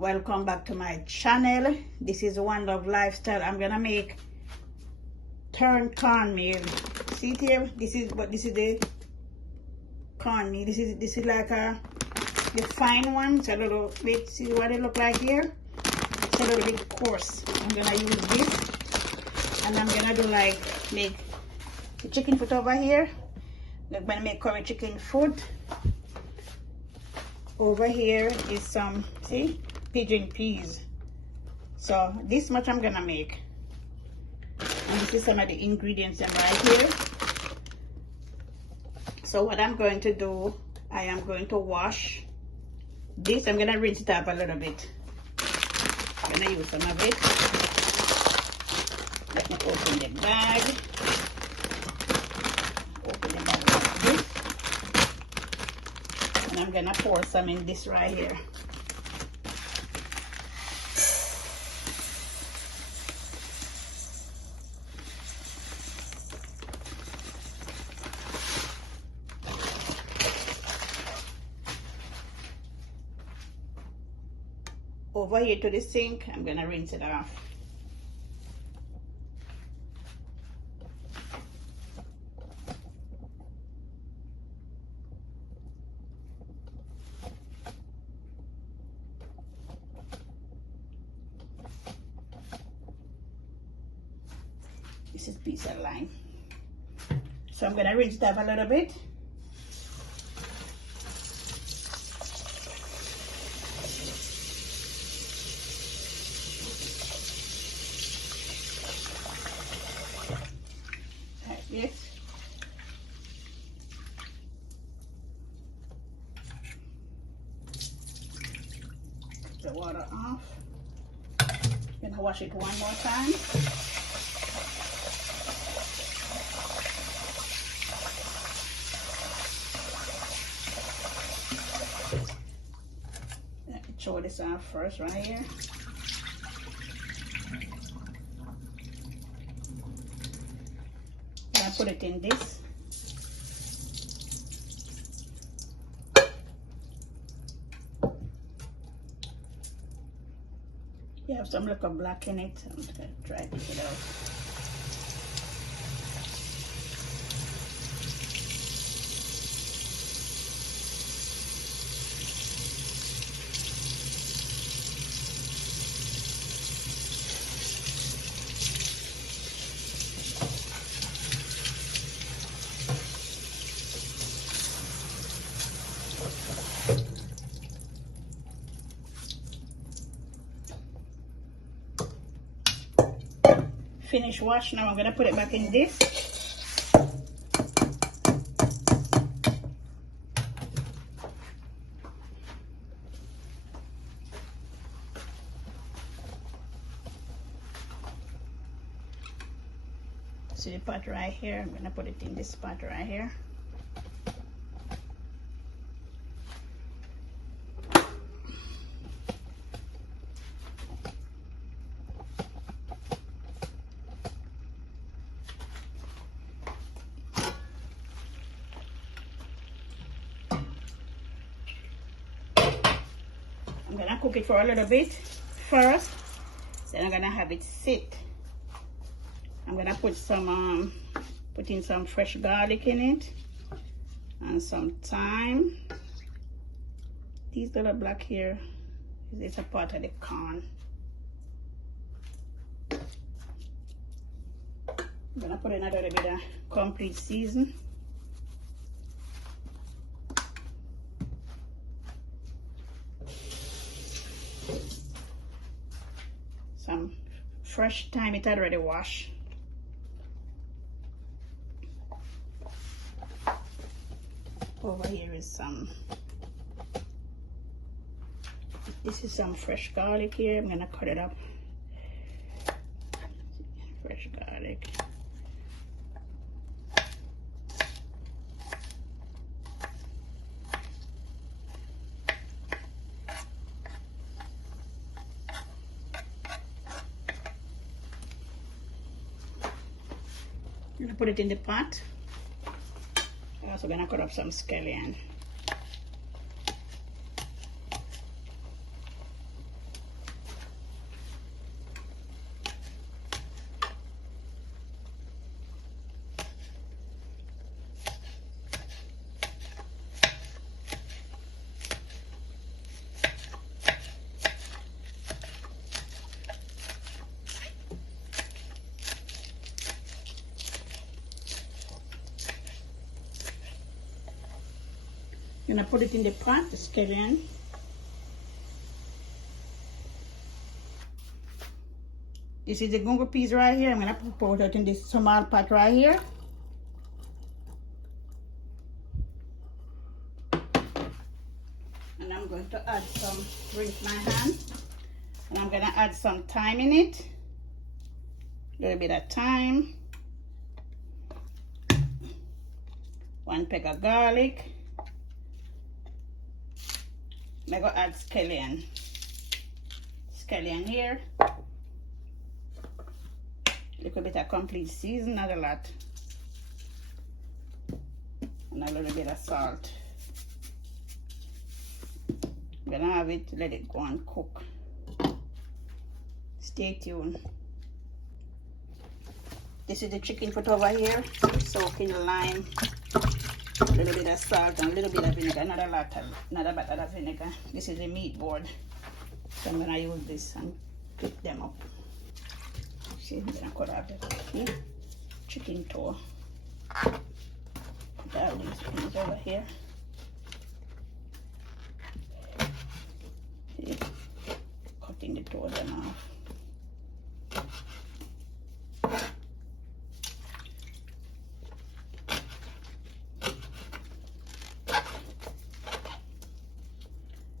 Welcome back to my channel. This is One Love Lifestyle. I'm gonna make turned cornmeal. See it here? This is the cornmeal. This is like the fine one. It's a little bit, see what it look like here? It's a little bit coarse. I'm gonna use this, and I'm gonna do like make the chicken foot over here. I'm gonna make curry chicken foot. Over here is some, see, pigeon peas. So this much I'm gonna make, and this is some of the ingredients right here. So what I'm going to do, I am going to wash this. I'm gonna rinse it up a little bit. I'm gonna use some of it. Let me open the bag. Open the bag like this. And I'm gonna pour some in this right here. Over here to the sink, I'm gonna rinse it off. This is piece of lime. So I'm gonna rinse it off a little bit. Yes. The water off. Gonna wash it one more time. Let me throw this off first right here. Put it in this. You have some little black in it. I'm just gonna try to take it out. Finish wash. Now I'm gonna put it back in this. See the pot right here? I'm gonna put it in this pot right here. I'm gonna cook it for a little bit first, then I'm gonna have it sit. I'm gonna put some put in some fresh garlic in it and some thyme. These little black here is a part of the corn. I'm gonna put in a little bit of complete season. Some fresh thyme, it already washed. Over here is some, this is some fresh garlic here. I'm gonna cut it up. Fresh garlic. I'm gonna put it in the pot. I'm also gonna cut up some scallion. gonna put it in the pot, the scallion. This is the gungo peas right here. I'm gonna put it in this small pot right here. And I'm going to add some, rinse my hand. And I'm gonna add some thyme in it. A little bit of thyme. 1 peg of garlic. I'm gonna add scallion. Scallion here. Little bit of complete season, not a lot. And a little bit of salt. I'm gonna have it, let it go and cook. Stay tuned. This is the chicken foot over here. Soak in lime, a little bit of salt and a little bit of vinegar, not a lot of vinegar. This is the meat board. So I'm gonna use this and pick them up. See, I'm gonna cut off the chicken toe. Put all these things over here. See, cutting the toes off.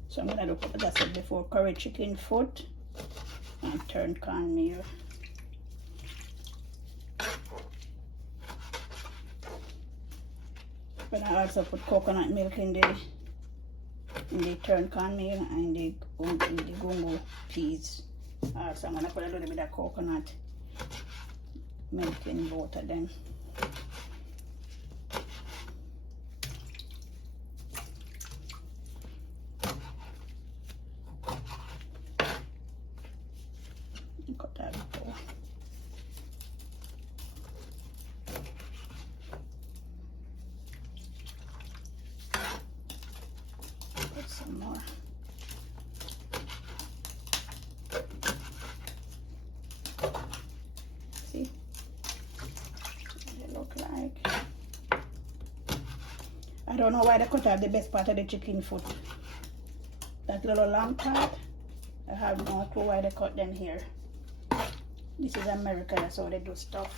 So I'm gonna look at that said before, curry chicken foot and turned cornmeal. But I also put coconut milk in the turned cornmeal and the gungo peas. So I'm gonna put a little bit of coconut milk in both of them. Cut that before. Put some more. See what they look like. I don't know why they cut out the best part of the chicken foot. That little long part. I have no clue why they cut them here. This is America, that's how they do stuff.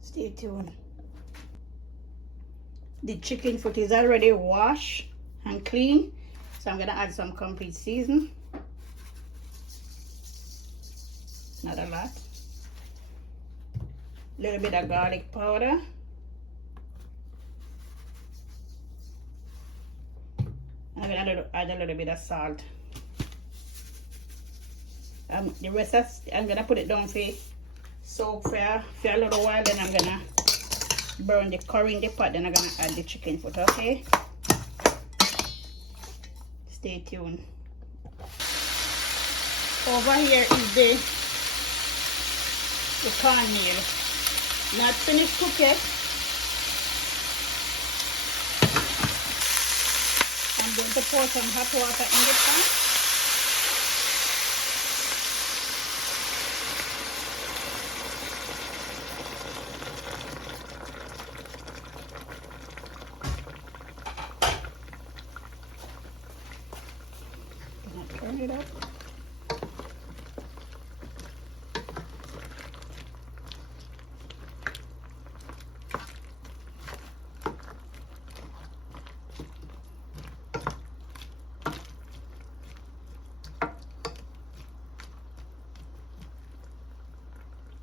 Stay tuned. The chicken foot is already washed and clean, so I'm gonna add some complete season. Not a lot. A little bit of garlic powder. I'm gonna add a little bit of salt. The rest I'm gonna put it down for soak for a little while, then I'm gonna burn the curry in the pot, then I'm gonna add the chicken foot, okay? Stay tuned. Over here is the cornmeal. Not finished cooked yet. I'm going to pour some hot water in the pot. Turn it up.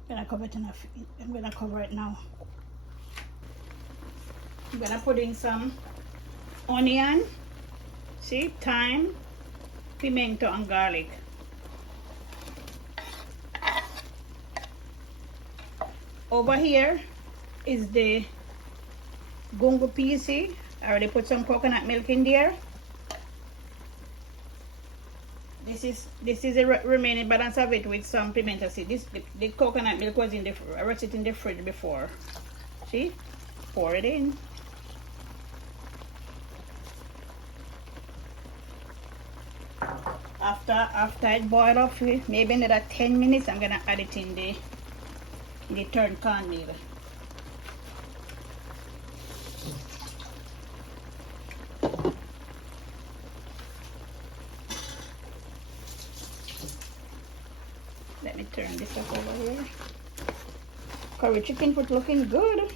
I'm gonna cover it enough. I'm gonna cover it now. I'm gonna put in some onion, see, thyme, pimento and garlic. over here is the gungo peas. I already put some coconut milk in there. This is the remaining balance of it with some pimento seed. The coconut milk was in the, I rest it in the fridge before. See? Pour it in. After it boil off, maybe another 10 minutes, I'm gonna add it in the turned cornmeal. Let me turn this up over here. Curry chicken foot looking good.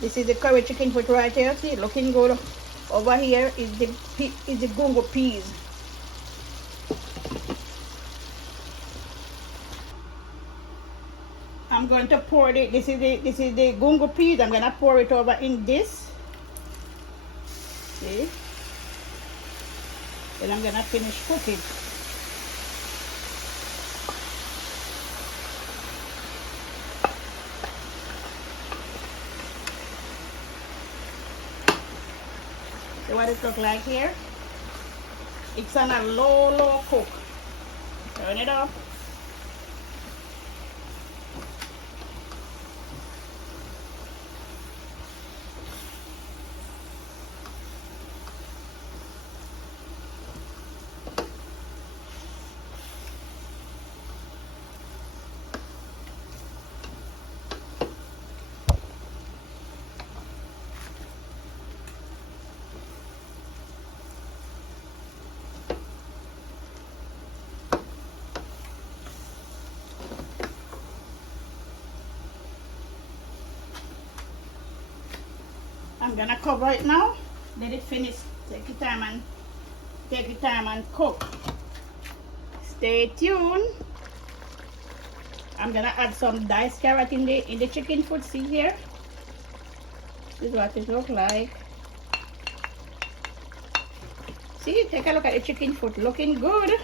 This is the curry chicken foot right here. See, looking good. Over here is the gungo peas. I'm going to pour it. This is the gungo peas. I'm gonna pour it over in this. See? Then I'm gonna finish cooking. See what it looks like here? It's on a low cook. Turn it up. I'm gonna cover it now. Let it finish. Take your time and cook. Stay tuned. I'm gonna add some diced carrot in the chicken foot. See here? This is what it looks like. See, take a look at the chicken foot. Looking good.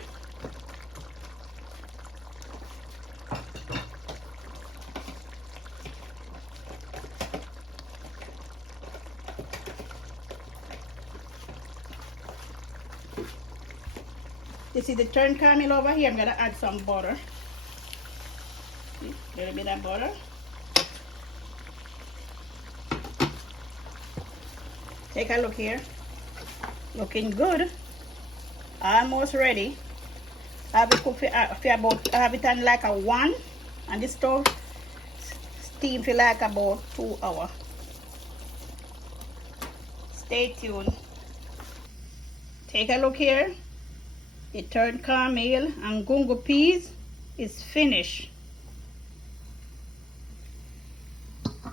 This is the turned cornmeal over here. I'm gonna add some butter. A little bit of butter. Take a look here. Looking good. Almost ready. I have it cooked for about, I have it on like a 1 and the stove steam for like about 2 hours. Stay tuned. Take a look here. The turned cornmeal and gungo peas is finished.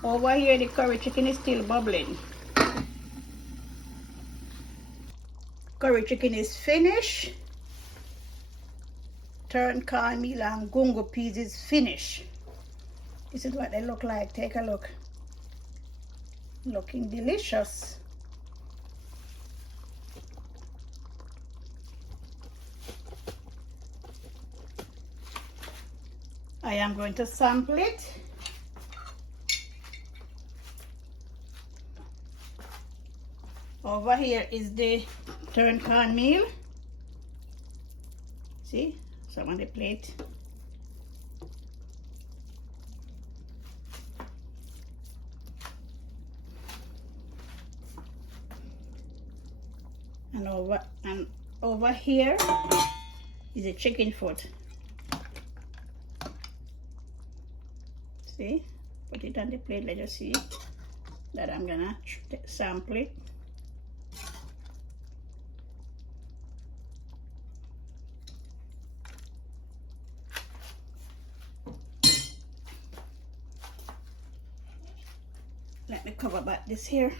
Over here the curry chicken is still bubbling. Curry chicken is finished. Turned cornmeal and gungo peas is finished. This is what they look like. Take a look. Looking delicious. I am going to sample it. Over here is the turned cornmeal. See, some on the plate. And over here is a chicken foot. See, put it on the plate. Let us see that I'm gonna sample it. Let me cover back this here.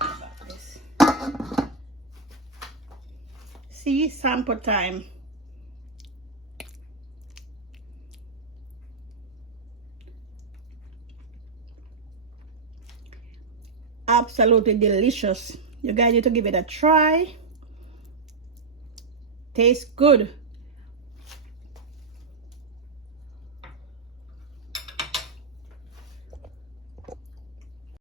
Back this. See, sample time. absolutely delicious. You guys need to give it a try. Tastes good.